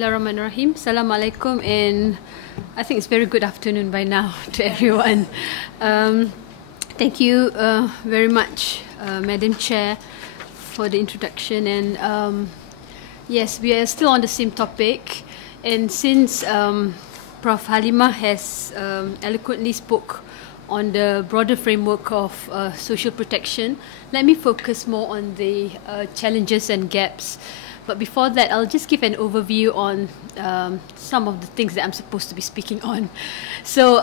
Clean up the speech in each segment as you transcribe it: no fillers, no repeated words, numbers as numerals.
Bismillahirrahmanirrahim. Assalamualaikum, and I think it's very good afternoon by now to everyone. Thank you very much, Madam Chair, for the introduction. And yes, we are still on the same topic. And since Prof. Halimah has eloquently spoke on the broader framework of social protection, let me focus more on the challenges and gaps. But before that, I'll just give an overview on some of the things that I'm supposed to be speaking on. So,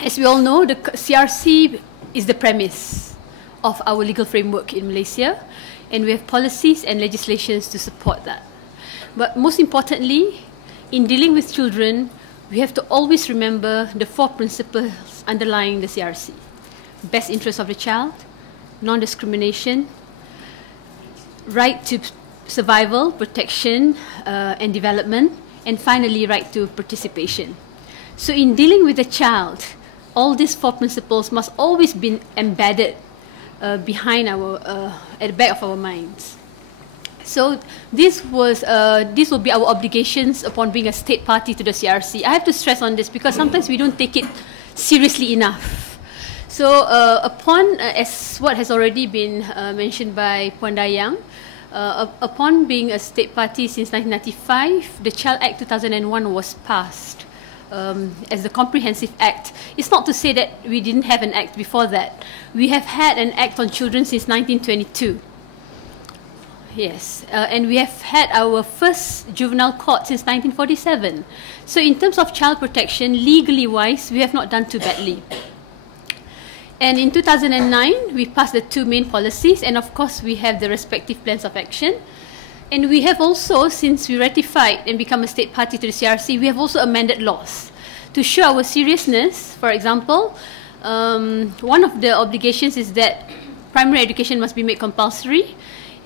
as we all know, the CRC is the premise of our legal framework in Malaysia, and we have policies and legislations to support that. But most importantly, in dealing with children, we have to always remember the 4 principles underlying the CRC. Best interest of the child, non-discrimination, right to survival, protection, and development, and finally, right to participation. So in dealing with a child, all these 4 principles must always be embedded behind our, at the back of our minds. So this will be our obligations upon being a state party to the CRC. I have to stress on this because sometimes we don't take it seriously enough. So as what has already been mentioned by Puan Dayang, upon being a state party since 1995, the Child Act 2001 was passed as the Comprehensive Act. It's not to say that we didn't have an act before that. We have had an act on children since 1922. Yes, and we have had our first juvenile court since 1947. So in terms of child protection, legally wise, we have not done too badly. And in 2009, we passed the 2 main policies, and of course, we have the respective plans of action. And we have also, since we ratified and become a state party to the CRC, we have also amended laws to show our seriousness. For example, one of the obligations is that primary education must be made compulsory,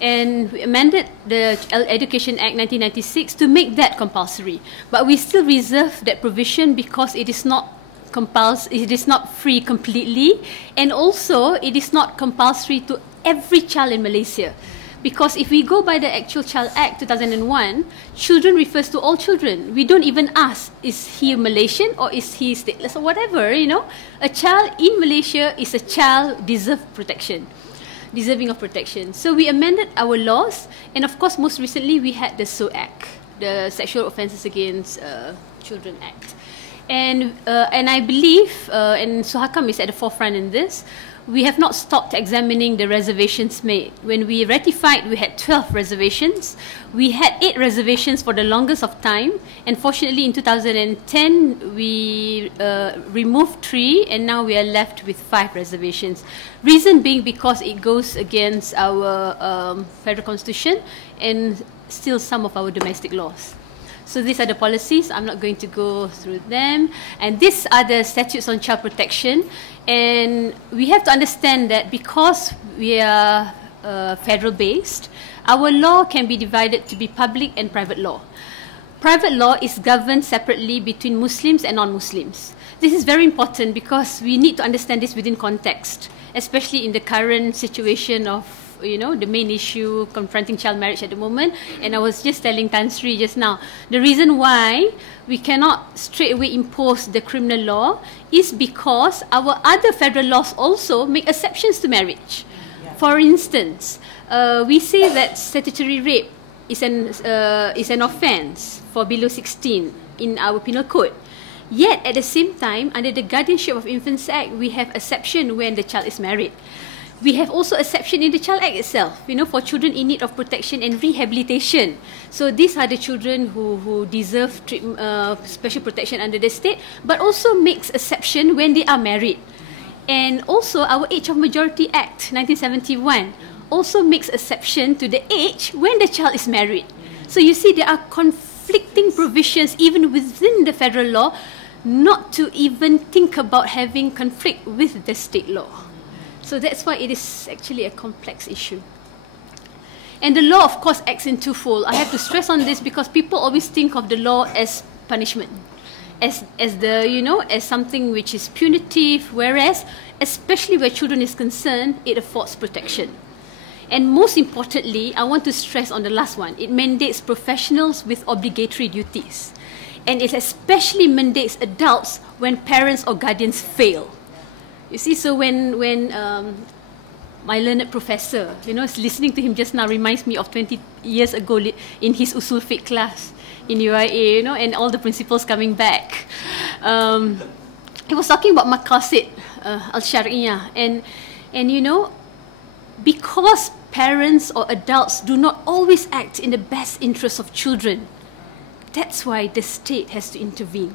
and we amended the Education Act 1996 to make that compulsory. But we still reserve that provision because it is not it is not free completely, and also it is not compulsory to every child in Malaysia. Because if we go by the actual Child Act 2001, children refers to all children. We don't even ask, is he Malaysian or is he stateless or whatever, you know. A child in Malaysia is a child deserving of protection. So we amended our laws, and of course most recently we had the SO Act, the Sexual Offences Against Children Act. And I believe, and Suhakam is at the forefront in this, we have not stopped examining the reservations made. When we ratified, we had 12 reservations. We had 8 reservations for the longest of time. And fortunately, in 2010, we removed 3, and now we are left with 5 reservations. Reason being because it goes against our federal constitution and still some of our domestic laws. So these are the policies. I'm not going to go through them. And these are the statutes on child protection. And we have to understand that because we are federal-based, our law can be divided to be public and private law. Private law is governed separately between Muslims and non-Muslims. This is very important because we need to understand this within context, especially in the current situation of, you know, the main issue confronting child marriage at the moment. And I was just telling Tan Sri just now, the reason why we cannot straight away impose the criminal law is because our other federal laws also make exceptions to marriage. For instance, we say that statutory rape is an offence for below 16 in our penal code. Yet at the same time, under the Guardianship of Infants Act, we have exception when the child is married. We have also exception in the Child Act itself, you know, for children in need of protection and rehabilitation. So these are the children who deserve special protection under the state, but also makes exception when they are married. And also our Age of Majority Act 1971 also makes exception to the age when the child is married. So you see, there are conflicting provisions even within the federal law, not to even think about having conflict with the state law. So that's why it is actually a complex issue. And the law, of course, acts in twofold. I have to stress on this because people always think of the law as punishment, as something which is punitive, whereas, especially where children is concerned, it affords protection. And most importantly, I want to stress on the last one. It mandates professionals with obligatory duties. And it especially mandates adults when parents or guardians fail. You see, so when my learned professor, listening to him just now reminds me of 20 years ago in his Usul Fiqh class in UIA, and all the principles coming back. He was talking about maqasid al-syari'iyah, and because parents or adults do not always act in the best interest of children, that's why the state has to intervene.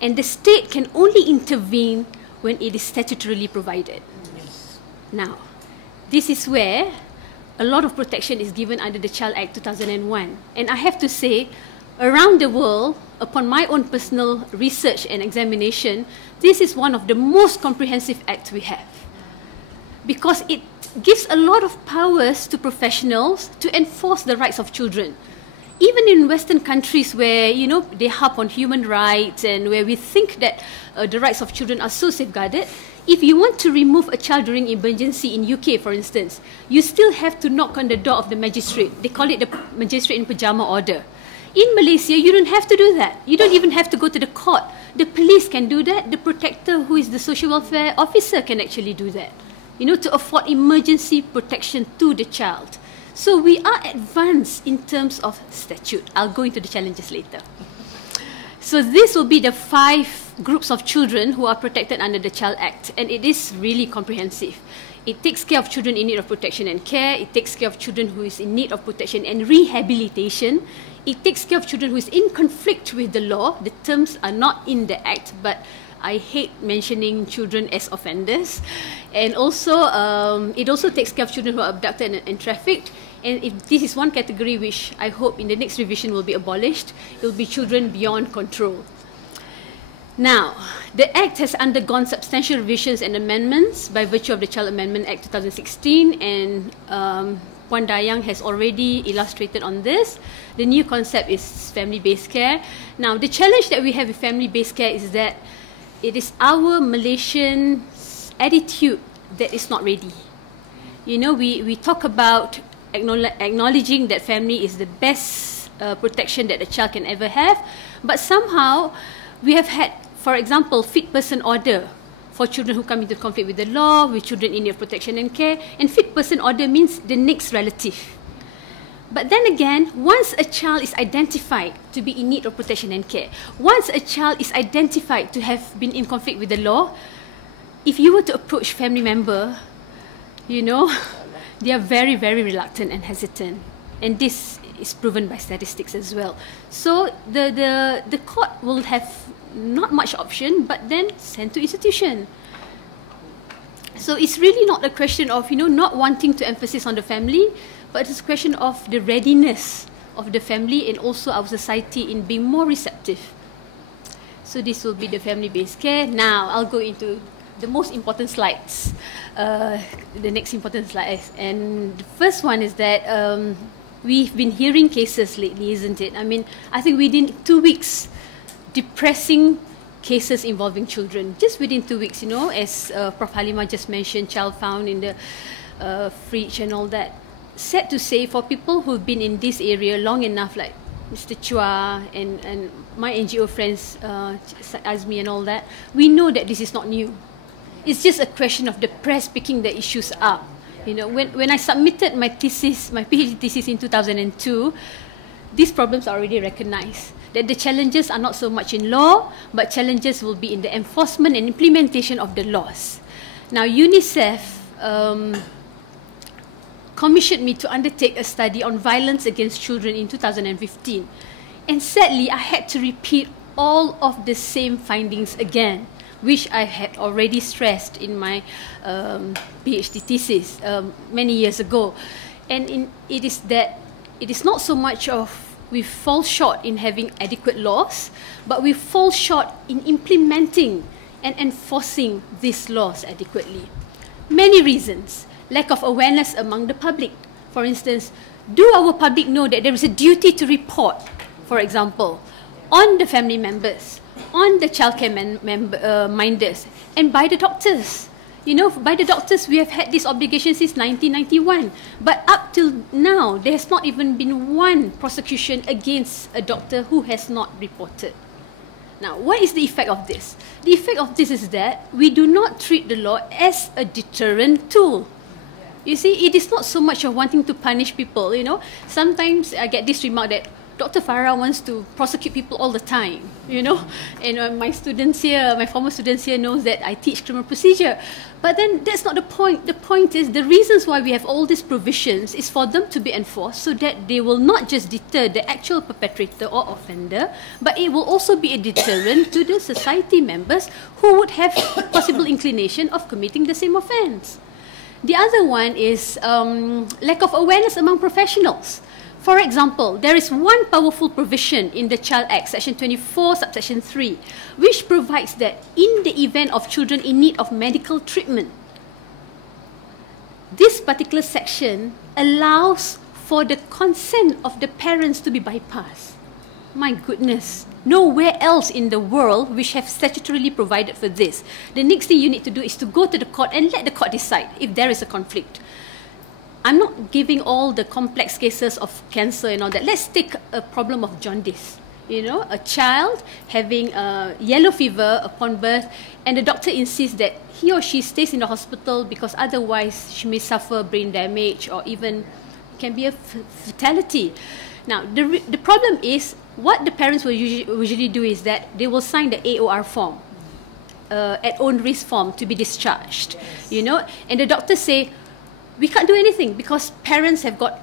And the state can only intervene when it is statutorily provided. Now, this is where a lot of protection is given under the Child Act 2001. And I have to say, around the world, upon my own personal research and examination, this is one of the most comprehensive acts we have. Because it gives a lot of powers to professionals to enforce the rights of children. Even in Western countries where, they harp on human rights and where we think that the rights of children are so safeguarded, if you want to remove a child during emergency in UK, for instance, you still have to knock on the door of the magistrate. They call it the magistrate in pajama order. In Malaysia, you don't have to do that. You don't even have to go to the court. The police can do that. The protector, who is the social welfare officer, can actually do that, to afford emergency protection to the child. So we are advanced in terms of statute. I'll go into the challenges later. So this will be the 5 groups of children who are protected under the Child Act, and it is really comprehensive. It takes care of children in need of protection and care. It takes care of children who is in need of protection and rehabilitation. It takes care of children who is in conflict with the law. The terms are not in the Act, but I hate mentioning children as offenders. And also, it also takes care of children who are abducted and trafficked. And if this is one category which I hope in the next revision will be abolished, it will be children beyond control. Now, the Act has undergone substantial revisions and amendments by virtue of the Child Amendment Act 2016, and Puan Dayang has already illustrated on this. The new concept is family-based care. Now, the challenge that we have with family-based care is that it is our Malaysian attitude that is not ready. We talk about acknowledging that family is the best protection that a child can ever have, but somehow we have had, for example, fit person order for children who come into conflict with the law, with children in need of protection and care, and fit person order means the next relative. But then again, once a child is identified to be in need of protection and care, once a child is identified to have been in conflict with the law, if you were to approach family member, they are very, very reluctant and hesitant. And this is proven by statistics as well. So the court will have not much option, but then send to institution. So it's really not a question of, not wanting to emphasize on the family, but it's a question of the readiness of the family and also our society in being more receptive. So this will be the family-based care. Now, I'll go into the most important slides, the next important slides. And the first one is that we've been hearing cases lately, isn't it? I think within 2 weeks, depressing cases involving children. Just within 2 weeks, as Prof. Halimah just mentioned, child found in the fridge and all that. Sad to say, for people who've been in this area long enough, like Mr. Chua and my NGO friends, Azmi and all that, we know that this is not new. It's just a question of the press picking the issues up. When I submitted my thesis, my PhD thesis in 2002, these problems are already recognized. That the challenges are not so much in law, but challenges will be in the enforcement and implementation of the laws. Now, UNICEF commissioned me to undertake a study on violence against children in 2015. And sadly, I had to repeat all of the same findings again, which I had already stressed in my PhD thesis many years ago. And it is that it is not so much of we fall short in having adequate laws, but we fall short in implementing and enforcing these laws adequately. Many reasons. Lack of awareness among the public. For instance, do our public know that there is a duty to report, for example, on the family members, on the childcare minders, and by the doctors? You know, by the doctors, we have had this obligation since 1991. But up till now, there has not even been one prosecution against a doctor who has not reported. Now, what is the effect of this? The effect of this is that we do not treat the law as a deterrent tool. You see, it is not so much of wanting to punish people, you know. Sometimes I get this remark that Dr. Farah wants to prosecute people all the time, you know. And my students here, my former students here knows that I teach criminal procedure. But then that's not the point. The point is the reasons why we have all these provisions is for them to be enforced so that they will not just deter the actual perpetrator or offender, but it will also be a deterrent to the society members who would have possible inclination of committing the same offence. The other one is lack of awareness among professionals. For example, there is one powerful provision in the Child Act, Section 24, Subsection 3, which provides that in the event of children in need of medical treatment, this particular section allows for the consent of the parents to be bypassed. My goodness, nowhere else in the world which have statutorily provided for this. The next thing you need to do is to go to the court and let the court decide if there is a conflict. I'm not giving all the complex cases of cancer and all that. Let's take a problem of jaundice. You know, a child having yellow fever upon birth, and the doctor insists that he or she stays in the hospital because otherwise she may suffer brain damage or even can be a fatality. Now, the problem is what the parents will usually do is that they will sign the AOR form, at own risk form, to be discharged. You know, and the doctors say, we can't do anything because parents have got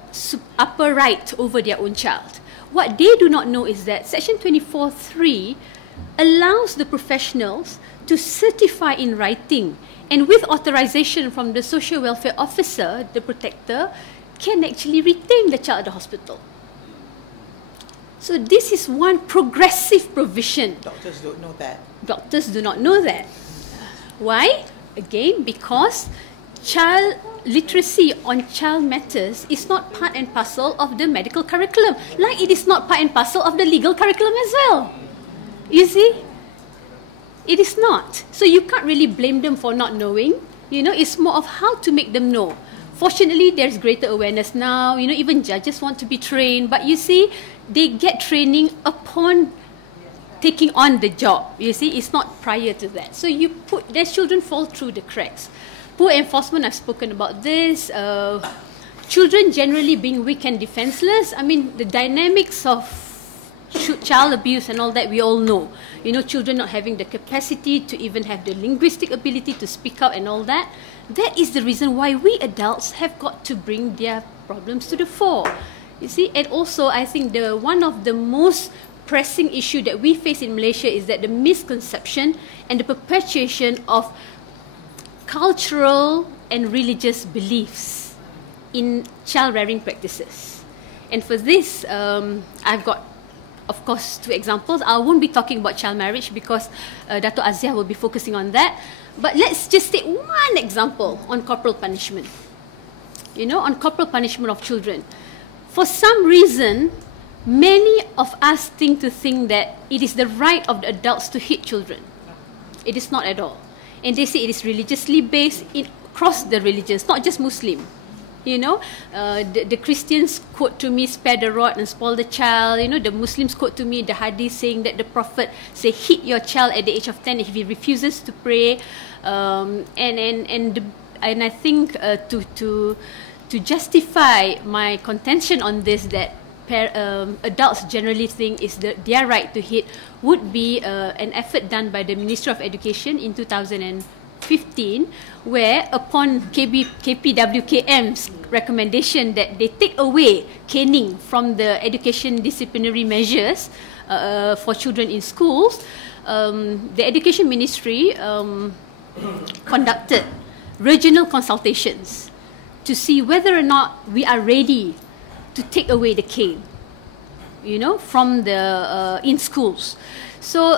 upper right over their own child. What they do not know is that Section 24(3) allows the professionals to certify in writing, and with authorization from the social welfare officer, the protector, can actually retain the child at the hospital. So this is one progressive provision. Doctors don't know that. Doctors do not know that. Why? Again, because child literacy on child matters is not part and parcel of the medical curriculum, like it is not part and parcel of the legal curriculum as well. You see? It is not. So you can't really blame them for not knowing. You know, it's more of how to make them know. Fortunately, there's greater awareness now. You know, even judges want to be trained. But you see, they get training upon taking on the job. You see, it's not prior to that. So their children fall through the cracks. Poor enforcement, I've spoken about this. Children generally being weak and defenseless. I mean, the dynamics of child abuse and all that, we all know. You know, children not having the capacity to even have the linguistic ability to speak out and all that. That is the reason why we adults have got to bring their problems to the fore. You see, and also I think one of the most pressing issue that we face in Malaysia is that the misconception and the perpetuation of cultural and religious beliefs in child rearing practices. And for this, I've got, of course, 2 examples. I won't be talking about child marriage because Dato' Aziah will be focusing on that. But let's just take one example on corporal punishment. You know, on corporal punishment of children. For some reason, many of us think that it is the right of the adults to hit children. It is not at all. And they say it is religiously based across the religions, not just Muslim. You know, the Christians quote to me, spare the rod and spoil the child. You know, the Muslims quote to me the hadith saying that the Prophet say, hit your child at the age of 10 if he refuses to pray. And I think to justify my contention on this, that adults generally think is their right to hit, would be an effort done by the Ministry of Education in 2015, where upon KPWKM's recommendation that they take away caning from the education disciplinary measures for children in schools, the Education Ministry conducted regional consultations to see whether or not we are ready to take away the cane, you know, from the in schools. So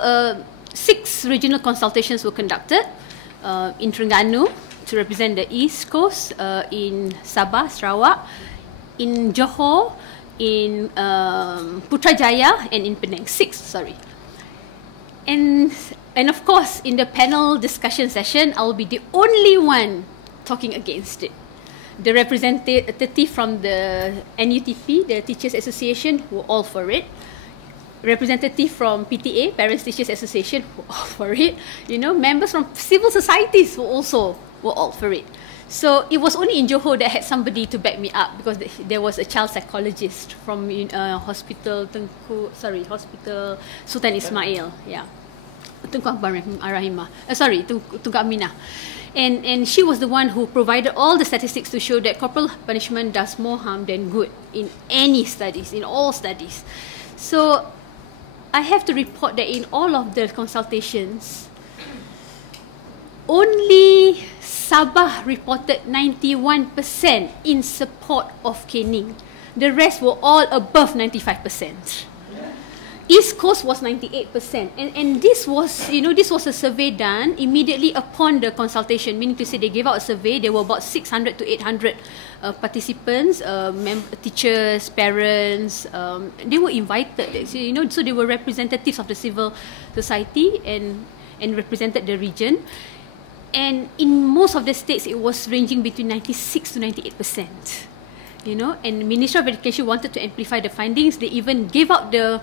6 regional consultations were conducted in Terengganu to represent the East Coast, in Sabah, Sarawak, in Johor, in Putrajaya, and in Penang. 6, sorry. And And of course, in the panel discussion session, I will be the only one talking against it. The representative from the NUTP, the Teachers Association, were all for it. Representative from PTA, Parents Teachers Association, were all for it. You know, members from civil societies were all for it. So it was only in Johor that had somebody to back me up, because there was a child psychologist from Hospital Sultan Ismail, yeah, Tunku Rahimah. Tunku Aminah. And she was the one who provided all the statistics to show that corporal punishment does more harm than good in any studies, in all studies. So I have to report that in all of the consultations, only Sabah reported 91% in support of caning. The rest were all above 95%. East Coast was 98%, and this was, this was a survey done immediately upon the consultation, meaning to say they gave out a survey. There were about 600 to 800 participants, teachers, parents. They were invited, so they were representatives of the civil society and represented the region. And in most of the states, it was ranging between 96 to 98%. And Ministry of Education wanted to amplify the findings. They even gave out the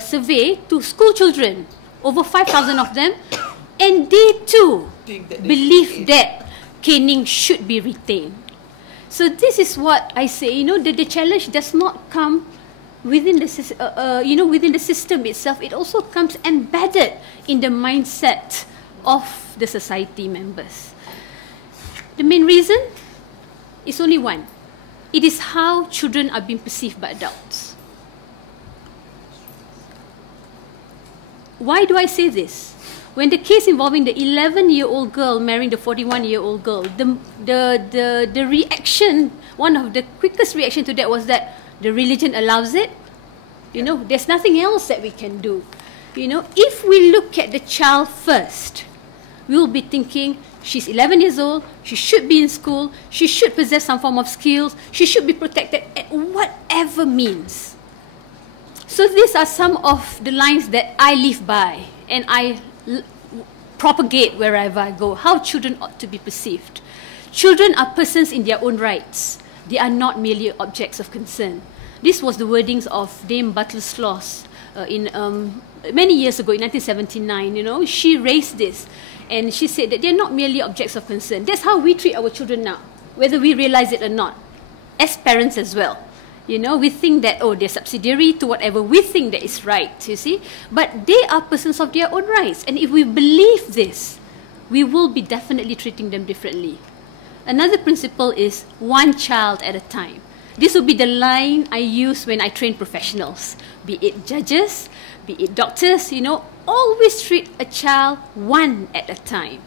survey to school children, over 5,000 of them, and they too believe that caning should be retained. So this is what I say. The challenge does not come within the within the system itself. It also comes embedded in the mindset of the society members. The main reason is only one. It is how children are being perceived by adults. Why do I say this? When the case involving the 11-year-old girl marrying the 41-year-old girl, the reaction, one of the quickest reaction to that was that the religion allows it. There's nothing else that we can do. If we look at the child first, we'll be thinking, she's 11 years old, she should be in school, she should possess some form of skills, she should be protected at whatever means. So these are some of the lines that I live by and I propagate wherever I go, how children ought to be perceived. Children are persons in their own rights. They are not merely objects of concern. This was the wordings of Dame Butler Sloss in many years ago, in 1979. She raised this. And she said that they're not merely objects of concern. That's how we treat our children now, whether we realize it or not, as parents as well. We think that, they're subsidiary to whatever we think that is right, you see. But they are persons of their own rights. And if we believe this, we will be definitely treating them differently. Another principle is one child at a time. This will be the line I use when I train professionals, be it judges, be it doctors, always treat a child one at a time.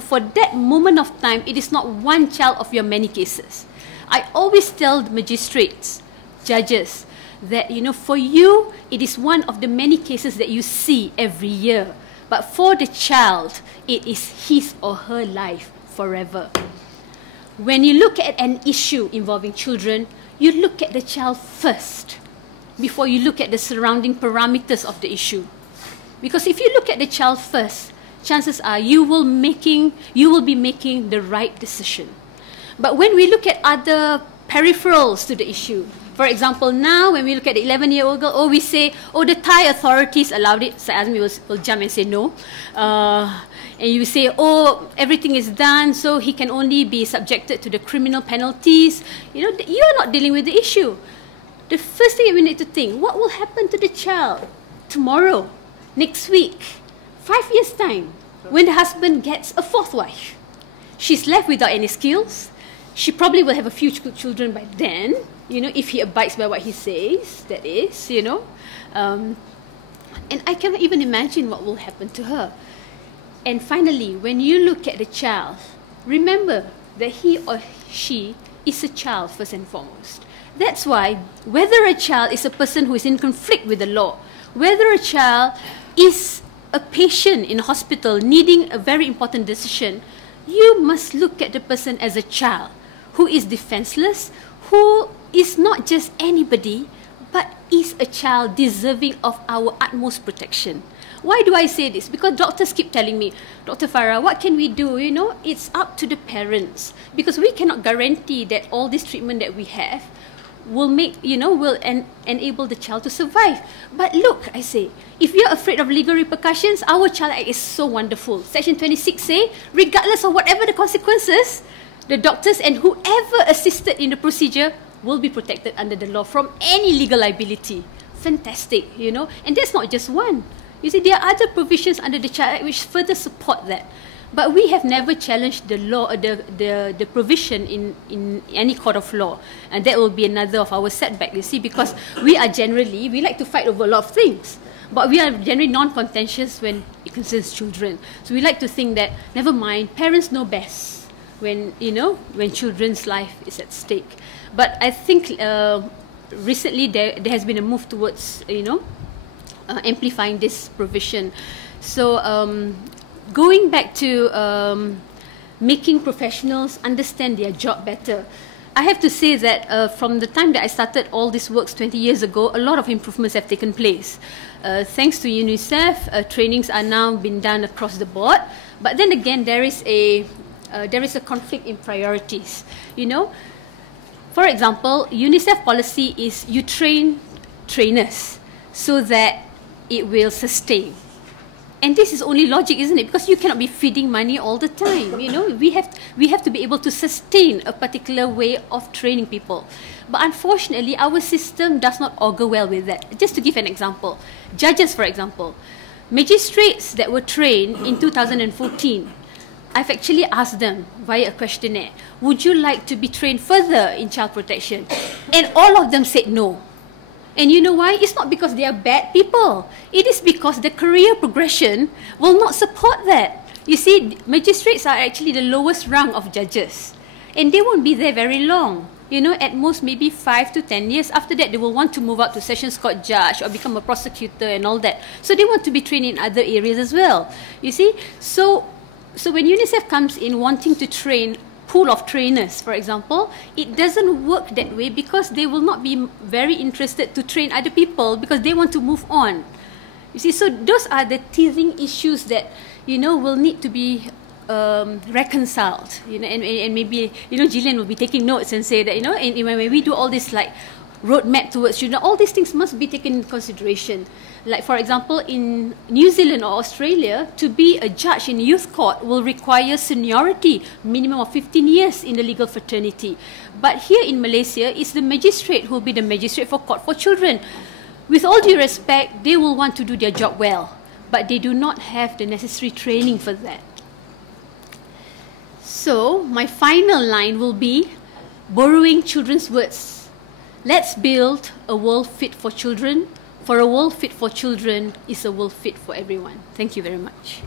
For that moment of time, it is not one child of your many cases. I always tell the magistrates, judges, that, for you, it is one of the many cases that you see every year. But for the child, it is his or her life forever. When you look at an issue involving children, you look at the child first before you look at the surrounding parameters of the issue. Because if you look at the child first, chances are you will be making the right decision. But when we look at other peripherals to the issue, for example, now when we look at the 11-year-old girl, we say, the Thai authorities allowed it. So Azmi will jump and say no. And you say, everything is done, so he can only be subjected to the criminal penalties. You're not dealing with the issue. The first thing we need to think, what will happen to the child tomorrow, next week, 5 years' time, when the husband gets a fourth wife? She's left without any skills. She probably will have a few children by then, if he abides by what he says, that is, And I cannot even imagine what will happen to her. And finally, when you look at the child, remember that he or she is a child first and foremost. That's why whether a child is a person who is in conflict with the law, whether a child is a patient in a hospital needing a very important decision, you must look at the person as a child who is defenseless, who is not just anybody, but is a child deserving of our utmost protection. Why do I say this? Because doctors keep telling me, Dr. Farah, what can we do? You know, it's up to the parents, because we cannot guarantee that all this treatment that we have will make, will enable the child to survive. But look, I say, if you're afraid of legal repercussions, our Child Act is so wonderful. Section 26 say, regardless of whatever the consequences, the doctors and whoever assisted in the procedure will be protected under the law from any legal liability. Fantastic, and that's not just one. You see, there are other provisions under the Child Act which further support that. But we have never challenged the law, the provision in any court of law, and that will be another of our setback. You see, because we like to fight over a lot of things, but we are generally non-contentious when it concerns children. So we like to think that never mind, parents know best when children's life is at stake. But I think recently there has been a move towards amplifying this provision. So going back to making professionals understand their job better, I have to say that from the time that I started all these works 20 years ago, a lot of improvements have taken place. Thanks to UNICEF, trainings are now being done across the board. But then again, there is a conflict in priorities. For example, UNICEF policy is you train trainers so that it will sustain. And this is only logic, isn't it? Because you cannot be feeding money all the time. We have to be able to sustain a particular way of training people. But unfortunately, our system does not augur well with that. Just to give an example, judges, for example, magistrates that were trained in 2014, I've actually asked them via a questionnaire, would you like to be trained further in child protection? And all of them said no. And you know why? It's not because they are bad people. It is because the career progression will not support that. You see, magistrates are actually the lowest rung of judges. And they won't be there very long. At most maybe 5 to 10 years. After that, they will want to move up to Sessions Court judge or become a prosecutor and all that. So they want to be trained in other areas as well. You see? So when UNICEF comes in wanting to train pool of trainers, for example, it doesn't work that way, because they will not be very interested to train other people because they want to move on. You see, so those are the teething issues that will need to be reconciled. And maybe Jillian will be taking notes and say that and when we do all this like roadmap towards all these things must be taken into consideration. Like, for example, in New Zealand or Australia, to be a judge in youth court will require seniority, minimum of 15 years in the legal fraternity. But here in Malaysia, it's the magistrate who will be the magistrate for court for children. With all due respect, they will want to do their job well, but they do not have the necessary training for that. So, my final line will be borrowing children's words. Let's build a world fit for children. For a world fit for children is a world fit for everyone. Thank you very much.